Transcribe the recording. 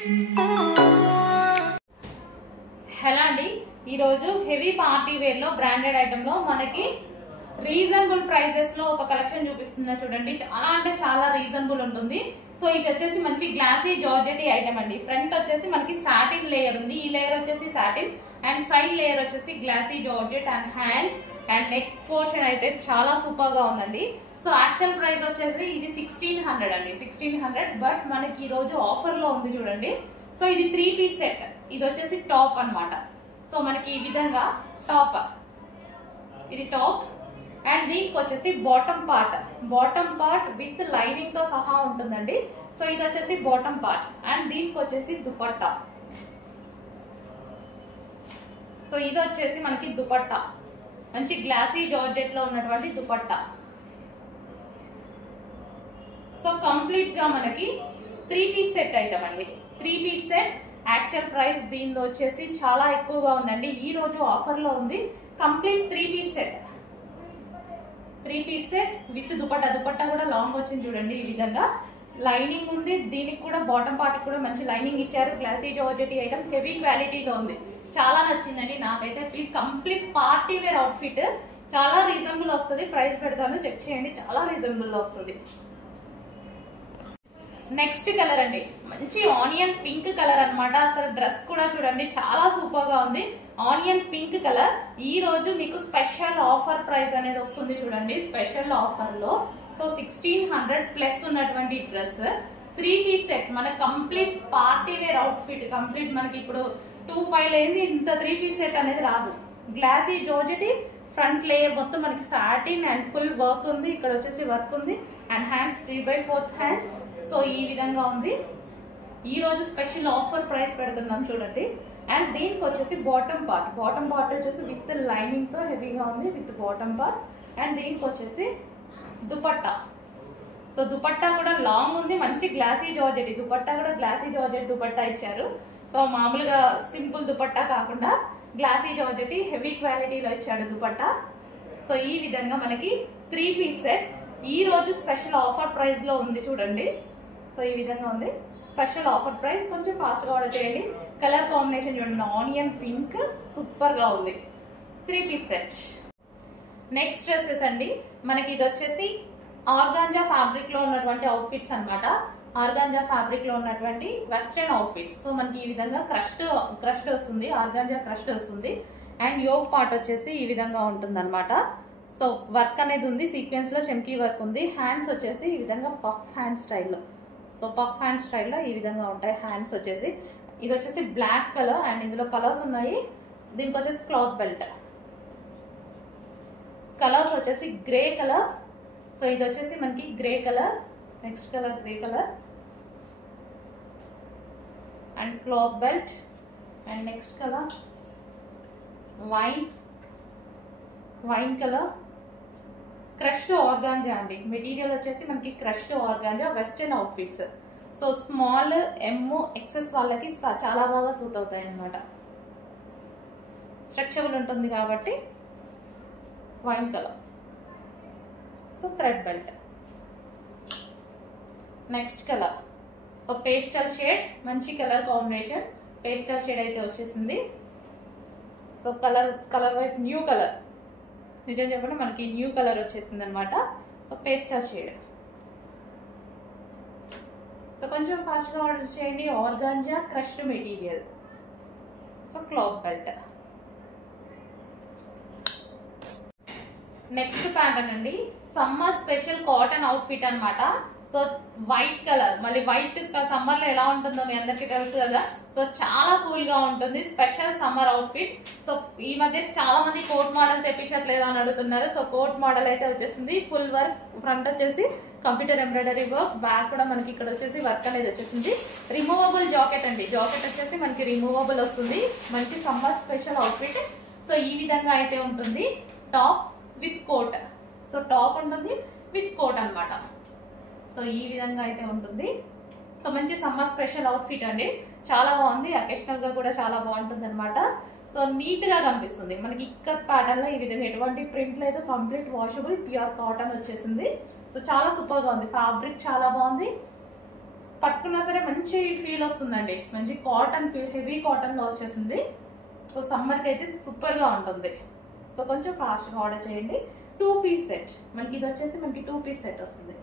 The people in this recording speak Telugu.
హలో అండి, ఈరోజు హెవీ పార్టీ వేర్ లో బ్రాండెడ్ ఐటమ్ లో మనకి రీజనబుల్ ప్రైజెస్ లో ఒక కలెక్షన్ చూపిస్తున్నా చూడండి. చాలా అంటే చాలా రీజనబుల్ ఉంటుంది. సో ఇది వచ్చేసి మంచి గ్లాసీ జార్జెట్ ఐటమ్ అండి. ఫ్రంట్ వచ్చేసి మనకి సాటిన్ లేయర్ ఉంది. ఈ లేయర్ వచ్చేసి సాటిన్ అండ్ సైడ్ లేయర్ వచ్చేసి glossy georgette and hands and neck portion అయితే చాలా సూపర్ గా ఉందండి. సో యాక్చువల్ ప్రైస్ వచ్చేసి ఇది 1600 అండి, 1600. బట్ మనకి ఈ రోజు ఆఫర్ లో ఉంది చూడండి. సో ఇది 3 పీస్ సెట్. ఇది వచ్చేసి టాప్ అన్నమాట. సో మనకి ఈ విధంగా టాప్, ఇది టాప్ అండ్ దీనికి వచ్చేసి బాటమ్ పార్ట్ విత్ లైనింగ్ తో సహా ఉంటుందండి. సో ఇది వచ్చేసి బాటమ్ పార్ట్ అండ్ దీనికి వచ్చేసి దుపట్టా. సో ఇది వచ్చేసి మనకి దుపట్టా, మంచి గ్లాసీ జార్జెట్ లో ఉన్నటువంటి దుపట్టా. సో కంప్లీట్ గా మనకి 3 పీస్ సెట్ ఐటమ్ అండి. 3 పీస్ సెట్. యాక్చువల్ ప్రైస్ దీనిలో వచ్చేసి చాలా ఎక్కువగా ఉందండి. ఈ రోజు ఆఫర్ లో ఉంది. Complete 3 piece set, 3 piece set with dupatta కూడా లాంగ్ వచ్చింది చూడండి. ఈ విధంగా లైనింగ్ ఉంది. దీనికి కూడా బాటమ్ పార్ట్ కూడా మంచి లైనింగ్ ఇచ్చారు. గ్లాసీ జార్జెట్ ఐటమ్ హెవీ క్వాలిటీలో ఉంది. చాలా నచ్చిందండి నాకైతే. Please complete party wear outfit. చాలా రీజనబుల్ వస్తుంది. ప్రైస్ పెడతాను, చెక్ చేయండి. చాలా రీజనబుల్ వస్తుంది. నెక్స్ట్ కలర్ అండి, మంచి ఆనియన్ పింక్ కలర్ అన్నమాట. అసలు డ్రెస్ కూడా చూడండి చాలా సూపర్ గా ఉంది. Onion pink colour. ఈ రోజు మీకు స్పెషల్ ఆఫర్ ప్రైస్ అనేది వస్తుంది చూడండి. స్పెషల్ ఆఫర్ లో సో 1600 ప్లస్ ఉన్నటువంటి డ్రెస్ 3 పీస్ సెట్. మన complete party wear outfit. Complete మనకి ఇప్పుడు 2500 అయింది, ఇంత 3 పీస్ సెట్ అనేది రాదు. గ్లాసీ జార్జెట్ ఫ్రంట్ లేయర్ మొత్తం మనకి సాటిన్ అండ్ ఫుల్ వర్క్ ఉంది. ఇక్కడ వచ్చేసి వర్క్ ఉంది అండ్ హ్యాండ్స్ 3/4 హ్యాండ్స్. సో ఈ విధంగా ఉంది. ఈ రోజు స్పెషల్ ఆఫర్ ప్రైస్ పెడుతున్నాం చూడండి. అండ్ దీనికి వచ్చేసి బాటమ్ పార్ట్ వచ్చేసి విత్ లైనింగ్ తో హెవీగా ఉంది విత్ బాటమ్ పార్ట్. అండ్ దీనికి వచ్చేసి దుపట్టా. సో దుపట్టా కూడా లాంగ్ ఉంది, మంచి గ్లాసీ జార్జెట్. దుపట్టా కూడా గ్లాసీ జార్జెట్ దుపట్టా ఇచ్చారు. సో మామూలుగా సింపుల్ దుపట్టా కాకుండా గ్లాసీ జార్జెట్ హెవీ క్వాలిటీలో ఇచ్చాడు దుపట్టా. సో ఈ విధంగా మనకి 3 పీస్ సెట్ ఈ రోజు స్పెషల్ ఆఫర్ ప్రైస్ లో ఉంది చూడండి. సో ఈ విధంగా ఉంది స్పెషల్ ఆఫర్ ప్రైస్. కొంచెం ఫాస్ట్ గా ఆర్డర్ చేయండి. కలర్ కాంబినేషన్ చూడండి, ఆనియన్ పింక్ సూపర్ గా ఉంది. 3 పీస్ సెట్. నెక్స్ట్ డ్రెస్సెస్ అండి. మనకి ఇది వచ్చేసి ఆర్గాంజా ఫ్యాబ్రిక్ లో ఉన్నటువంటి అవుట్ఫిట్స్ అన్నమాట. ఆర్గాంజా ఫ్యాబ్రిక్ లో ఉన్నటువంటి వెస్ట్రన్ అవుట్ఫిట్స్. సో మనకి ఈ విధంగా క్రష్డ్ వస్తుంది, ఆర్గాంజా క్రష్డ్ వస్తుంది. అండ్ యోగ్ పార్ట్ వచ్చేసి ఈ విధంగా ఉంటుంది అనమాట. సో వర్క్ అనేది ఉంది, సీక్వెన్స్ లో చెమ్కీ వర్క్ ఉంది. హ్యాండ్స్ వచ్చేసి ఈ విధంగా పఫ్ హ్యాండ్ స్టైల్లో. సో పఫ్ హ్యాండ్ స్టైల్లో ఈ విధంగా ఉంటాయి హ్యాండ్స్ వచ్చేసి. ఇది వచ్చేసి బ్లాక్ కలర్ అండ్ ఇందులో కలర్స్ ఉన్నాయి. దీనికి వచ్చేసి క్లాత్ బెల్ట్. కలర్స్ వచ్చేసి గ్రే కలర్. సో ఇది వచ్చేసి మనకి grey colour. Next colour grey colour and cloth belt. And next colour wine colour. Crushed organza అండి. మెటీరియల్ వచ్చేసి మనకి crushed organza western outfits. So small excess వాళ్ళకి చాలా బాగా సూట్ అవుతాయి అన్నమాట. స్ట్రెచబుల్ ఉంటుంది కాబట్టి wine colour. So thread belt. Next colour so pastel shade, మంచి కలర్ కాంబినేషన్. పేస్టల్ షేడ్ అయితే వచ్చేసింది. So colour wise new colour, నిజం చెప్పండి మనకి న్యూ కలర్ వచ్చేసింది అనమాట. So pastel shade. సో కొంచెం ఫాస్ట్గా ఆర్డర్ చేయండి. Organza crushed material. So cloth belt. Next pattern అండి, సమ్మర్ స్పెషల్ కాటన్ అవుట్ఫిట్ అనమాట. సో వైట్ కలర్, మళ్ళీ వైట్ సమ్మర్ లో ఎలా ఉంటుందో మీ అందరికీ తెలుసు కదా. సో చాలా కూల్ గా ఉంటుంది. Special summer outfit. సో ఈ మధ్య చాలా మంది కోట్ మోడల్ తెప్పించట్లేదు అని అడుగుతున్నారు. సో కోట్ మోడల్ అయితే వచ్చేసింది. ఫుల్ వర్క్, ఫ్రంట్ వచ్చేసి కంప్యూటర్ ఎంబ్రాయిడరీ వర్క్, బ్యాక్ కూడా మనకి ఇక్కడ వచ్చేసి వర్క్ అనేది వచ్చేసింది. రిమూవబుల్ జాకెట్ అండి. జాకెట్ వచ్చేసి మనకి రిమూవబుల్ వస్తుంది. మంచి సమ్మర్ స్పెషల్ అవుట్ఫిట్. సో ఈ విధంగా అయితే ఉంటుంది. Top with coat. So top ఉంటుంది విత్ కోట్ అనమాట. సో ఈ విధంగా అయితే ఉంటుంది. సో మంచి సమ్మర్ స్పెషల్ అవుట్ఫిట్ అండి. చాలా బాగుంది. అకేషనల్ గా కూడా చాలా బాగుంటుంది అనమాట. సో నీట్ గా కనిపిస్తుంది మనకి. ఇక్కత్ ప్యాటర్న్ లో ఈ విధంగా ఎటువంటి ప్రింట్ లేదు. కంప్లీట్ వాషబుల్ ప్యూర్ కాటన్ వచ్చేసింది. సో చాలా సూపర్ గా ఉంది. ఫ్యాబ్రిక్ చాలా బాగుంది. పట్టుకున్నా సరే మంచి ఫీల్ వస్తుందండి, మంచి కాటన్ ఫీల్, హెవీ కాటన్ లో వచ్చేసింది. సో సమ్మర్కి అయితే సూపర్ గా ఉంటుంది. సో కొంచెం ఫాస్ట్గా ఆర్డర్ చేయండి. 2 పీస్ సెట్ మనకి ఇది వచ్చేసి మనకి 2 పీస్ సెట్ వస్తుంది.